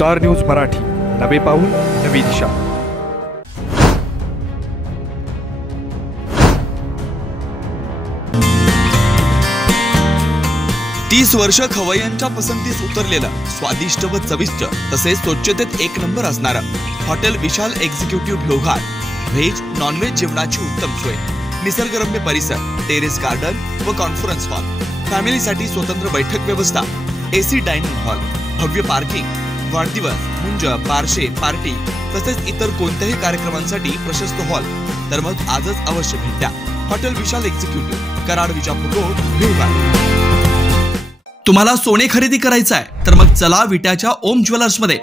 Star news Marathi, नवे पाऊल नवी दिशा। तीस वर्ष खवय्यांच्या पसंतीस उतरलेलं स्वादिष्ट व चविष्ट तसेच स्वच्छतेत एक नंबर असणारं हॉटेल विशाल एक्झिक्युटिव्ह लोहार। व्हेज नॉनव्हेज जेवणाची उत्तम सोय, निसर्गरम्य परिसर, टेरेस गार्डन व कॉन्फरन्स हॉल, फॅमिलीसाठी स्वतंत्र बैठक व्यवस्था, एसी डायनिंग हॉल, भव्य पार्किंग, वाढदिवस, मुंज, बारशे, पार्टी तसेच इतर कोणत्याही कार्यक्रमांसाठी प्रशस्त हॉल। तर मग आजच अवश्य भेट द्या हॉटेल विशाल एक्झिक्युटिव्ह, कराड, विजापूर रोड, लोहार। तुम्हाला सोने खरेदी करायचं आहे तर मग चला विट्याच्या ओम ज्वेलर्स मध्ये।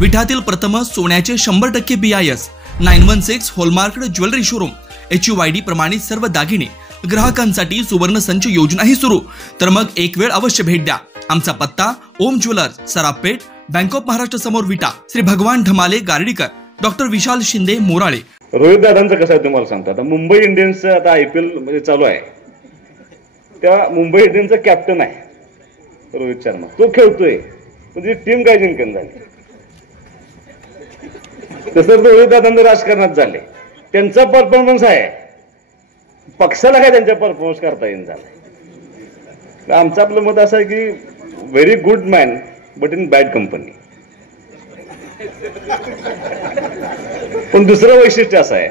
विट्यातील प्रथम सोन्याचे 100% BIS 916 hallmark jewellery showroom, HUID प्रमाणित सर्व दागिने, ग्राहकांसाठी सुवर्ण संच योजनाही सुरू। तर मग एक वेळ अवश्य भेट द्या। आमचा पत्ता ओम ज्वेलर्स, सराफपेठ, बँक ऑफ महाराष्ट्र समोर, विटा, श्री भगवान ढमाले गार्डीकर, डॉक्टर विशाल शिंदे मोराळे। रोहित दादांचं कसं आहे तुम्हाला सांगतो। आता मुंबई इंडियन्सचं आता IPL मध्ये चालू आहे, त्या मुंबई इंडियन्सचा कॅप्टन आहे रोहित शर्मा, तो खेळतोय, म्हणजे टीम काय जिंकन झाली। तसं रोहित दादांचं राजकारणात झाले, त्यांचा परफॉर्मन्स आहे, पक्षाला काय त्यांच्या परफॉर्मन्स करता येईल झालं। आमचं आपलं मत असं आहे की very good man but in bad company. पण दुसरं वैशिष्ट्य असं आहे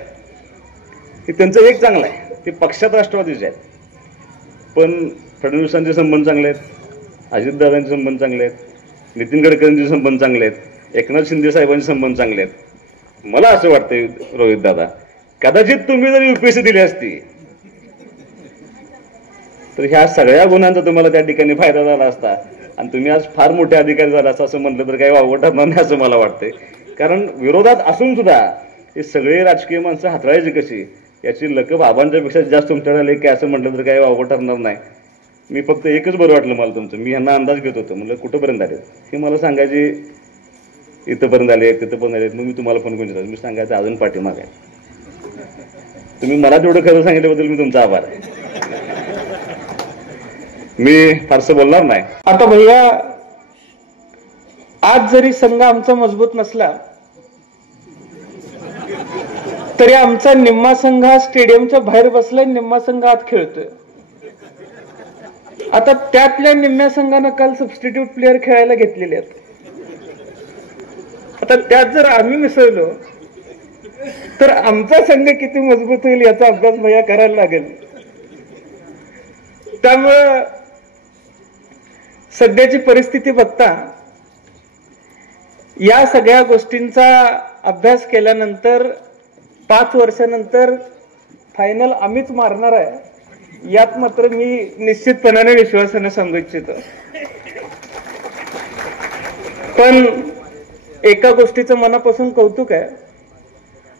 की त्यांचं एक चांगलं आहे, ते पक्षात राष्ट्रवादीचे आहेत, पण फडणवीसांचे संबंध चांगले आहेत, अजितदादांचे संबंध चांगले आहेत, नितीन गडकरींचे संबंध चांगले आहेत, एकनाथ शिंदे साहेबांचे संबंध चांगले आहेत। मला असं वाटतंय रोहित दादा, कदाचित तुम्ही जर UPSC दिली असती तर ह्या सगळ्या गुणांचा तुम्हाला त्या ठिकाणी फायदा झाला असता आणि तुम्ही आज फार मोठे अधिकारी झाला असता असं म्हटलं तर काही वावगं ठरणार नाही असं मला वाटतंय। कारण विरोधात असून सुद्धा हे सगळे राजकीय माणसं हाताळायची कशी याची लकब आबांच्या पेक्षा जास्त तुमच्याकडे आले की असं म्हटलं तर काही वावगं ठरणार नाही। मी फक्त एकच बरं वाटलं मला तुमचं, मी ह्यांना अंदाज घेत होतो, म्हणलं कुठंपर्यंत आले हे मला सांगायचे, इथंपर्यंत आले तिथंपर्यंत आले, मग मी तुम्हाला फोन करून देतो, मी सांगायचं अजून पाठीमाग आहे। तुम्ही मला तेवढं खरं सांगितल्याबद्दल मी तुमचा आभार आहे, मी फारसं बोलणार नाही। आता भैया, आज जरी संघ आमचा मजबूत नसला तरी आमचा निम्मा संघ स्टेडियमच्या बाहेर बसलाय, निम्मा संघ आत खेळतोय। आता त्यातल्या निम्म्या संघानं काल सबस्टिट्यूट प्लेअर खेळायला घेतलेले आहेत। आता त्यात जर आम्ही मिसळलो तर आमचा संघ किती मजबूत होईल याचा अभ्यास भैया करायला लागेल। त्यामुळं सध्याची परिस्थिती बघता या सगळ्या गोष्टींचा अभ्यास केल्यानंतर 5 वर्षानंतर फायनल आम्हीच मारणार आहे, यात मात्र मी निश्चितपणाने विश्वासाने सांगू इच्छितो। पण एका गोष्टीचं मनापासून कौतुक आहे,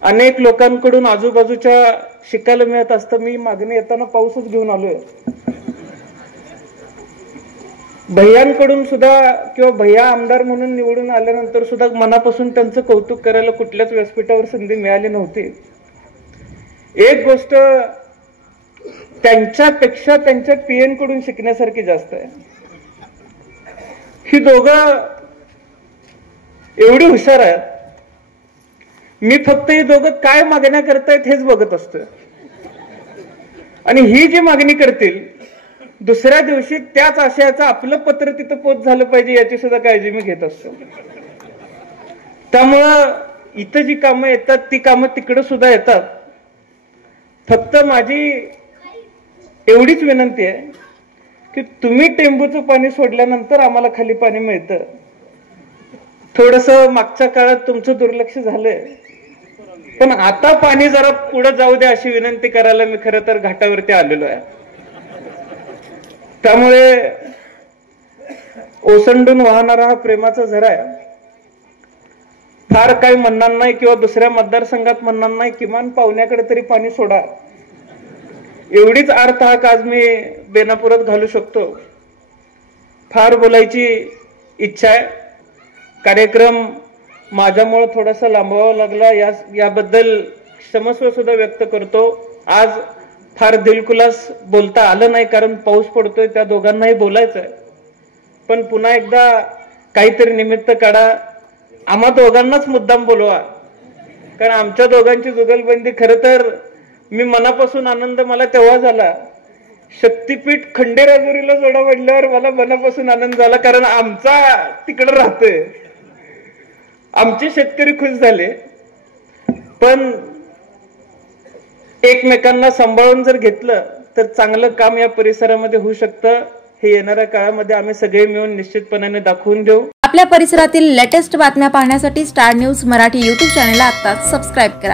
अनेक लोकांकडून आजूबाजूच्या शिकायला मिळत असतं। मी मागणी येताना पाऊसच घेऊन आलोय, भैयांकडून सुद्धा किंवा भैया आमदार म्हणून निवडून आल्यानंतर सुद्धा मनापासून त्यांचं कौतुक करायला कुठल्याच व्यासपीठावर संधी मिळाली नव्हती। एक गोष्ट त्यांच्यापेक्षा त्यांच्या PN कडून शिकण्यासारखी जास्त आहे। ही दोघं एवढी हुशार आहेत, मी फक्त ही दोघं काय मागण्या करतायत हेच बघत असतो, आणि ही जी मागणी करतील दुसऱ्या दिवशी त्याच आशयाचं आपलं पत्र तिथं पोच झालं पाहिजे याची सुद्धा काळजी मी घेत असतो। त्यामुळं इथं जी कामं येतात ती कामं तिकडं सुद्धा येतात। फक्त माझी एवढीच विनंती आहे की तुम्ही टेंबूचं पाणी सोडल्यानंतर आम्हाला खाली पाणी मिळतं। थोडंसं मागच्या काळात तुमचं दुर्लक्ष झालंय, पण आता पाणी जरा पुढे जाऊ द्या अशी विनंती करायला मी खरं तर घाटावरती आलेलो आहे। त्यामुळे ओसंडून वाहणारा हा प्रेमाचा झरा आहे, फार काही म्हणणार नाही किंवा दुसऱ्या मतदारसंघात म्हणणार नाही, किमान पाहुण्याकडे तरी पाणी सोडा एवढीच अर्थ हाक आज मी बेनापुरात घालू शकतो। फार बोलायची इच्छा आहे, कार्यक्रम माझ्यामुळे थोडासा लांबवावा लागला, याबद्दल क्षमस्व सुद्धा व्यक्त करतो। आज फार दिलखुलास बोलता आलं नाही, कारण पाऊस पडतोय, त्या दोघांनाही बोलायचंय. पण पुन्हा एकदा काहीतरी निमित्त काढा, आम्हा दोघांनाच मुद्दाम बोलवा, कारण आमच्या दोघांची जुगलबंदी खरं तर मी मनापासून आनंद मला तेव्हा झाला, शक्तीपीठ खंडेराजुरीला जोडा वाढल्यावर मला मनापासून आनंद झाला, कारण आमचा तिकडं राहतोय, आमचे शेतकरी खुश झाले. पण एकमेकांना सांभाळून जर घेतलं तर चांगलं काम या परिसरामध्ये होऊ शकतं. हे येणाऱ्या काळामध्ये आम्ही सगळे मिळून निश्चितपणाने दाखवून देऊ. आपल्या परिसरातील लेटेस्ट बातम्या पाहण्यासाठी स्टार न्यूज मराठी YouTube चॅनलला आत्ताच सबस्क्राईब करा.